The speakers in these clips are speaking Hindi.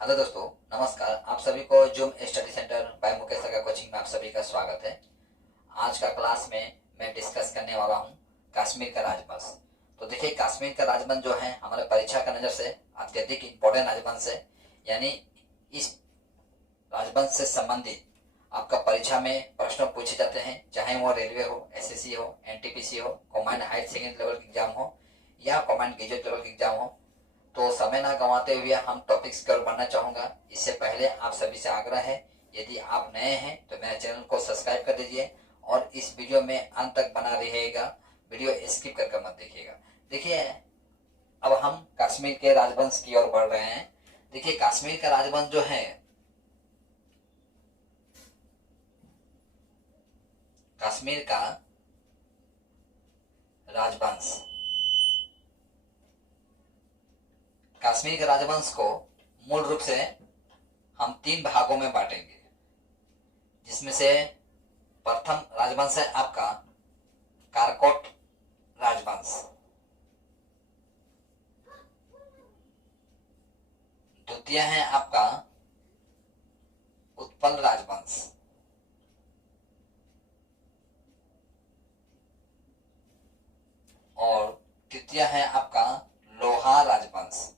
हेलो दोस्तों, नमस्कार। आप सभी को zoom study centre by Mukesh का कोचिंग में आप सभी का स्वागत है। आज का क्लास में मैं डिस्कस करने वाला हूं कश्मीर का राजवंश। तो देखिए, कश्मीर का राजवंश जो है हमारे परीक्षा का नज़र से अत्यधिक इम्पोर्टेंट राजवंश है। यानी इस राजवंश से संबंधित आपका परीक्षा में प्रश्न पूछे जाते हैं, चाहे वो रेलवे हो, एसएससी हो, एनटीपीसी हो, कमांड हायर सेकेंडरी लेवल की एग्जाम हो या कमांड ग्रेजुएट लेवल की एग्जाम हो। तो समय ना गंवाते हुए हम टॉपिक्स की ओर बढ़ना चाहूंगा। इससे पहले आप सभी से आग्रह है, यदि आप नए हैं तो मेरे चैनल को सब्सक्राइब कर दीजिए और इस वीडियो में अंत तक बना रहिएगा। वीडियो स्किप करके मत देखिएगा। देखिए, अब हम कश्मीर के राजवंश की ओर बढ़ रहे हैं। देखिए, कश्मीर का राजवंश जो है, कश्मीर का राजवंश, कश्मीर के राजवंश को मूल रूप से हम 3 भागों में बांटेंगे, जिसमें से प्रथम राजवंश है आपका कारकोट राजवंश, द्वितीय है आपका उत्पल राजवंश और तृतीय है आपका लोहार राजवंश।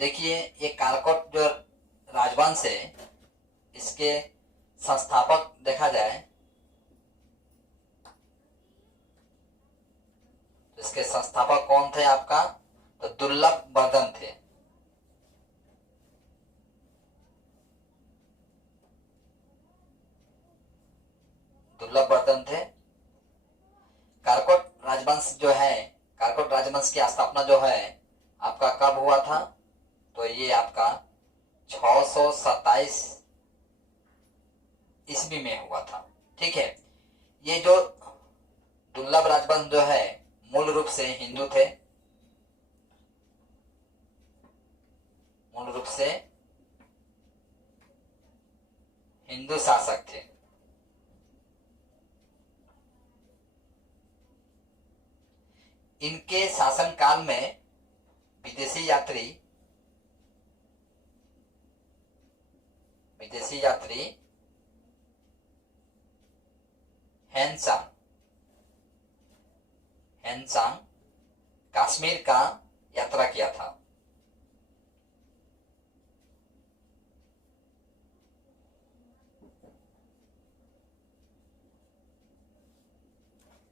देखिए, ये कालकोट जो राजवंश है, इसके संस्थापक देखा जाए तो इसके संस्थापक कौन थे आपका? तो दुर्लभ वर्धन थे। दुर्लभ वर्धन थे। कारकोट राजवंश जो है, कारकोट राजवंश की स्थापना जो है आपका कब हुआ था? तो ये आपका 627 ईस्वी में हुआ था। ठीक है। ये जो दुर्लभ राजवंश जो है मूल रूप से हिंदू थे, मूल रूप से हिंदू शासक थे। इनके शासनकाल में विदेशी यात्री हैनसांग कश्मीर का यात्रा किया था।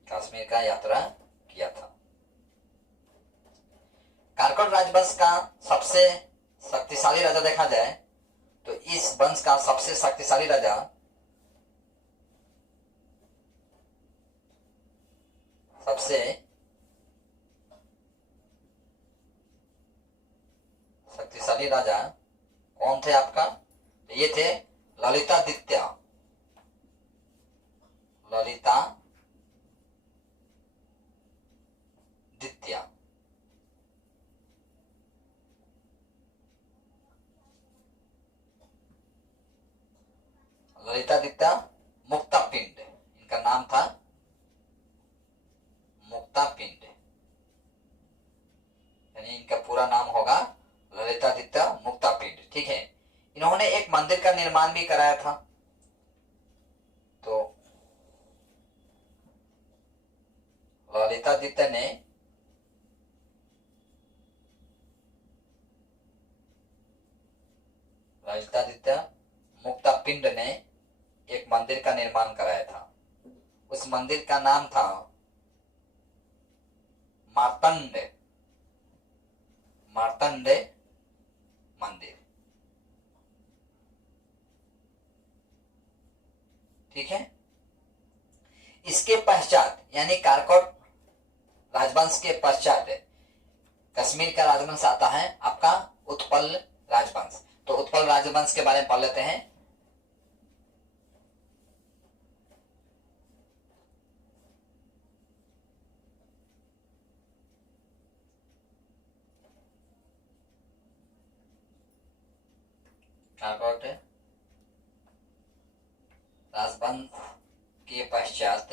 कश्मीर का यात्रा किया था। कारकोट राजवंश का सबसे शक्तिशाली राजा देखा जाए तो इस वंश का सबसे शक्तिशाली राजा कौन थे आपका? तो ये थे ललितादित्य। ललितादित्य मुक्तापिंड, इनका नाम था मुक्तापिंड, यानी इनका पूरा नाम होगा ललितादित्य मुक्तापिंड। ठीक है। इन्होंने एक मंदिर का निर्माण भी कराया था। तो ललितादित्य मुक्तापिंड ने एक मंदिर का निर्माण कराया था। उस मंदिर का नाम था मार्तंड मंदिर। ठीक है। इसके पश्चात, यानी कारकोट राजवंश के पश्चात कश्मीर का राजवंश आता है आपका उत्पल राजवंश। तो उत्पल राजवंश के बारे में पढ़ लेते हैं। कारकोट राजवंश के पश्चात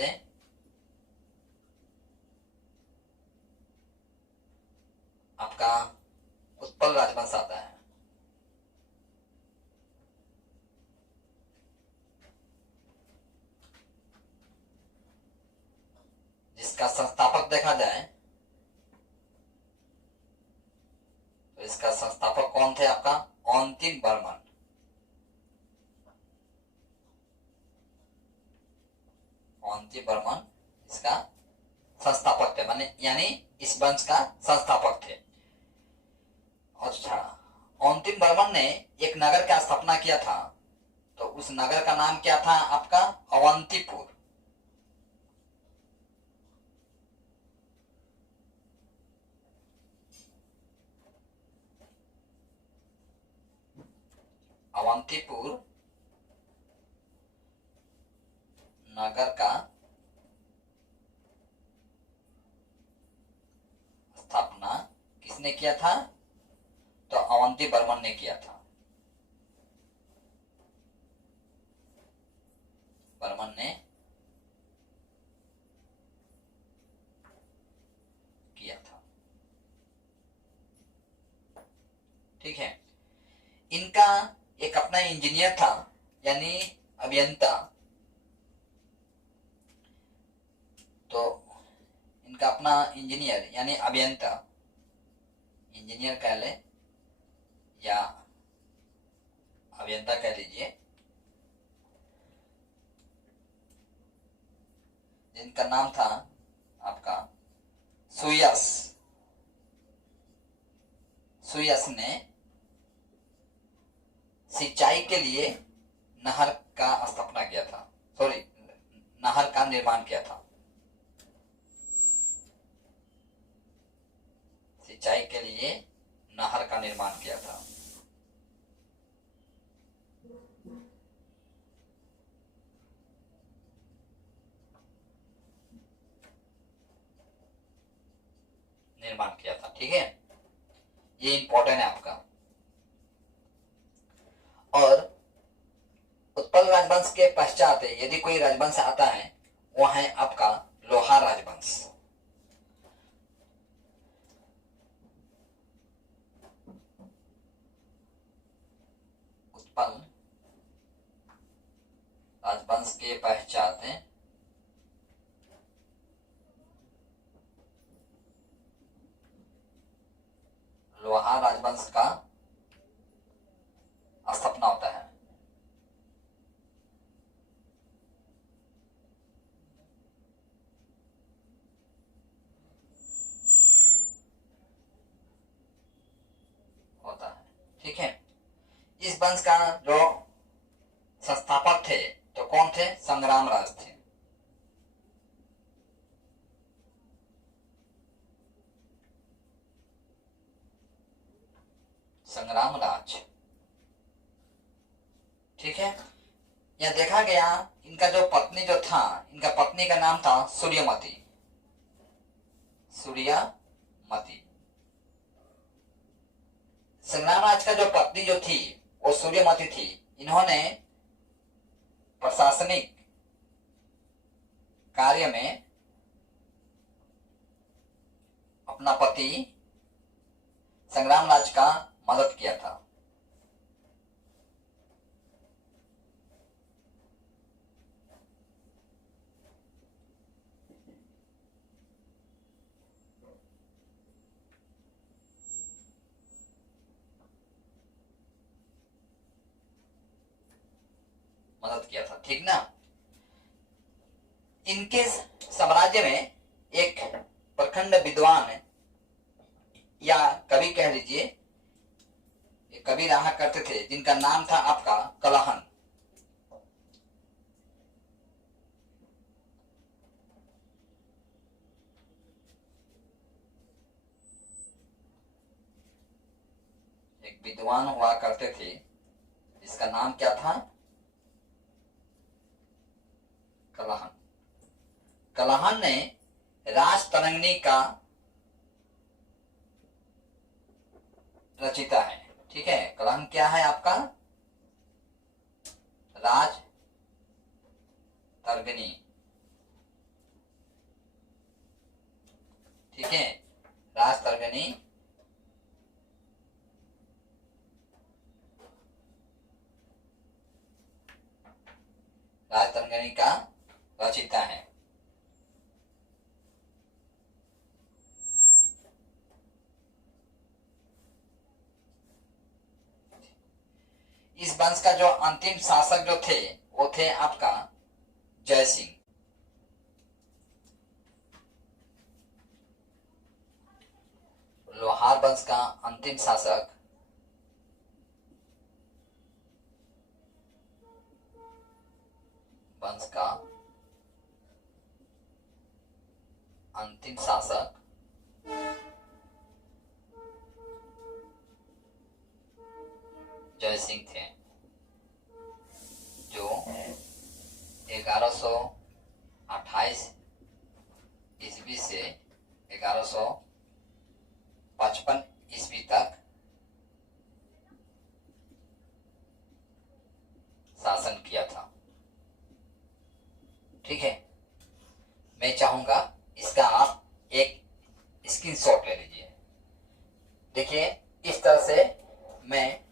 आपका उत्पल राजवंश आता है। जिसका संस्थापक देखा जाए तो इसका संस्थापक कौन थे आपका? अंतिम बर्मन। अंतिम बर्मन इसका संस्थापक थे, माने यानी इस वंश का संस्थापक थे। अच्छा, अंतिम बर्मन ने एक नगर का स्थापना किया था, तो उस नगर का नाम क्या था आपका? अवंतीपुर। अवंतीपुर नगर का स्थापना किसने किया था? तो अवंती बर्मन ने किया था। बर्मन ने किया था। ठीक है। इनका एक अपना इंजीनियर था, यानी अभियंता। तो इनका अपना इंजीनियर यानी अभियंता, इंजीनियर कह ले या अभियंता कह लीजिए, जिनका नाम था आपका सुयस। सुयस ने सिंचाई के लिए नहर का स्थापना किया था, सॉरी, नहर का निर्माण किया था। सिंचाई के लिए नहर का निर्माण किया था। निर्माण किया था। ठीक है, ये इंपॉर्टेंट है आपका। और उत्पल राजवंश के पश्चात यदि कोई राजवंश आता है, वो है आपका लोहार राजवंश। उत्पल राजवंश के पश्चात लोहार राजवंश का स्थापना होता है। होता है। ठीक है, इस वंश का जो संस्थापक थे तो कौन थे? संग्राम राज थे। संग्राम राज। ठीक है, यह देखा गया इनका जो पत्नी जो था, इनका पत्नी का नाम था सूर्यमती। सूर्यमती। संग्राम राज का जो पत्नी जो थी वो सूर्यमती थी। इन्होंने प्रशासनिक कार्य में अपना पति संग्राम राज का मदद किया था। मदद किया था। ठीक ना। इनके साम्राज्य में एक प्रखंड विद्वान या कवि कह लीजिए, कवि रहा करते थे, जिनका नाम था आपका कलहन। एक विद्वान हुआ करते थे जिसका नाम क्या था? कलहन। कलहन ने राजतरंगिणी का रचिता है। ठीक है, कलहन क्या है आपका? राजतरंगिणी। ठीक है, राजतरंगिणी इस वंश का जो अंतिम शासक जो थे वो थे आपका जय सिंह। लोहार वंश का अंतिम शासक जय सिंह थे, जो 1128 ईस्वी से 1155 ईस्वी तक शासन किया था। ठीक है, मैं चाहूंगा इसका आप एक स्क्रीनशॉट ले लीजिए। देखिए, इस तरह से मैं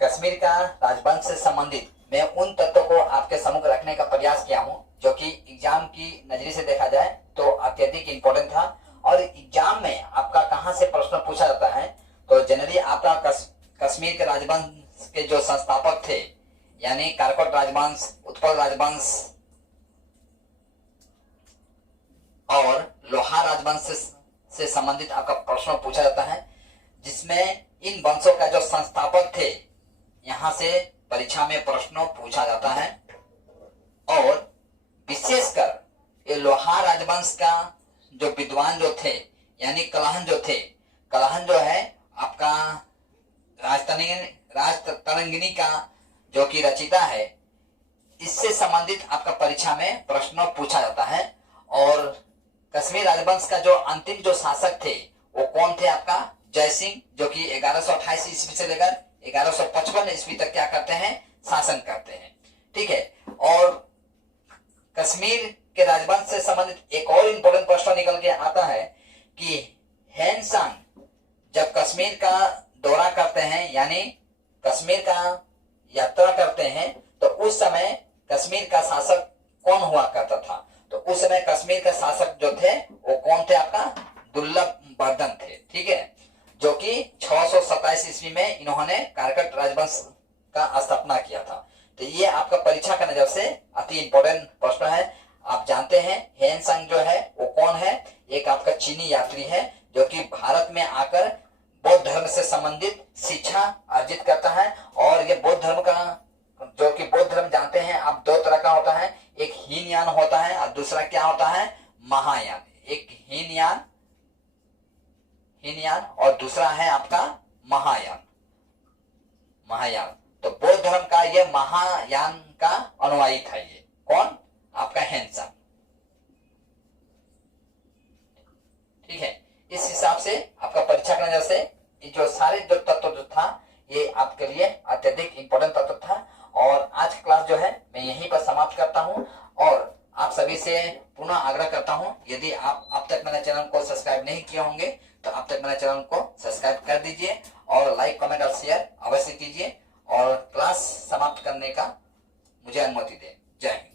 कश्मीर का राजवंश से संबंधित मैं उन तत्वों को आपके सम्मुख रखने का प्रयास किया हूं जो कि एग्जाम की नजरिए से देखा जाए तो अत्यधिक इंपॉर्टेंट था। और एग्जाम में आपका कहां से प्रश्न पूछा जाता है तो जनरली आपका कश्मीर के राजवंश के जो संस्थापक थे, यानी काराकोट राजवंश, उत्पल राजवंश और लोहार राजवंश से संबंधित आपका प्रश्न पूछा जाता है, जिसमें इन वंशों का जो संस्थापक थे यहां से परीक्षा में प्रश्नों पूछा जाता है। और विशेषकर ये लोहार राजवंश का जो विद्वान जो थे, यानी कलहन जो थे, कलहन जो है आपका राजतरंगिणी का जो कि रचिता है, इससे संबंधित आपका परीक्षा में प्रश्न पूछा जाता है। और कश्मीर राजवंश का जो अंतिम जो शासक थे वो कौन थे? आपका जय सिंह, जो कि 1128 ईस्वी से लेकर 1155 ईस्वी तक क्या करते हैं? शासन करते हैं। ठीक है, और कश्मीर के राजवंश से संबंधित एक और इंपॉर्टेंट प्रश्न निकल के आता है कि हेनसांग जब कश्मीर का दौरा करते हैं, यानी कश्मीर का यात्रा करते हैं, तो उस समय कश्मीर का शासक कौन हुआ करता था? तो उस समय कश्मीर का शासक जो थे वो कौन थे? आपका दुर्लभ बर्दन थे। ठीक है, जो कि 627 ईस्वी में इन्होंने कारकट राजवंश का स्थापना किया था। तो ये आपका परीक्षा का नजर से अति इंपॉर्टेंट प्रश्न है। आप जानते हैं हेनसांग जो है वो कौन है? एक आपका चीनी यात्री है जो कि भारत में आकर बौद्ध धर्म से संबंधित शिक्षा अर्जित करता है। और ये बौद्ध धर्म का, जो कि बौद्ध धर्म जानते हैं आप, दो तरह का होता है, एक हीनयान होता है और दूसरा क्या होता है? महायान। एक हीनयान और दूसरा है आपका महायान। तो बौद्ध धर्म का ये महायान का अनुयायी था। ये कौन? आपका हेनसांग। ठीक है, इस हिसाब से आपका परीक्षा के नजर से ये जो सारे जो तत्व जो था ये आपके लिए अत्यधिक इंपॉर्टेंट तत्व था। और आज की क्लास जो है मैं यहीं पर समाप्त करता हूं और आप सभी से पुनः आग्रह करता हूं, यदि आप अब तक मेरे चैनल को सब्सक्राइब नहीं किए होंगे तो अब तक मेरे चैनल को सब्सक्राइब कर दीजिए और लाइक, कमेंट और शेयर अवश्य कीजिए और क्लास समाप्त करने का मुझे अनुमति दें। जय हिंद।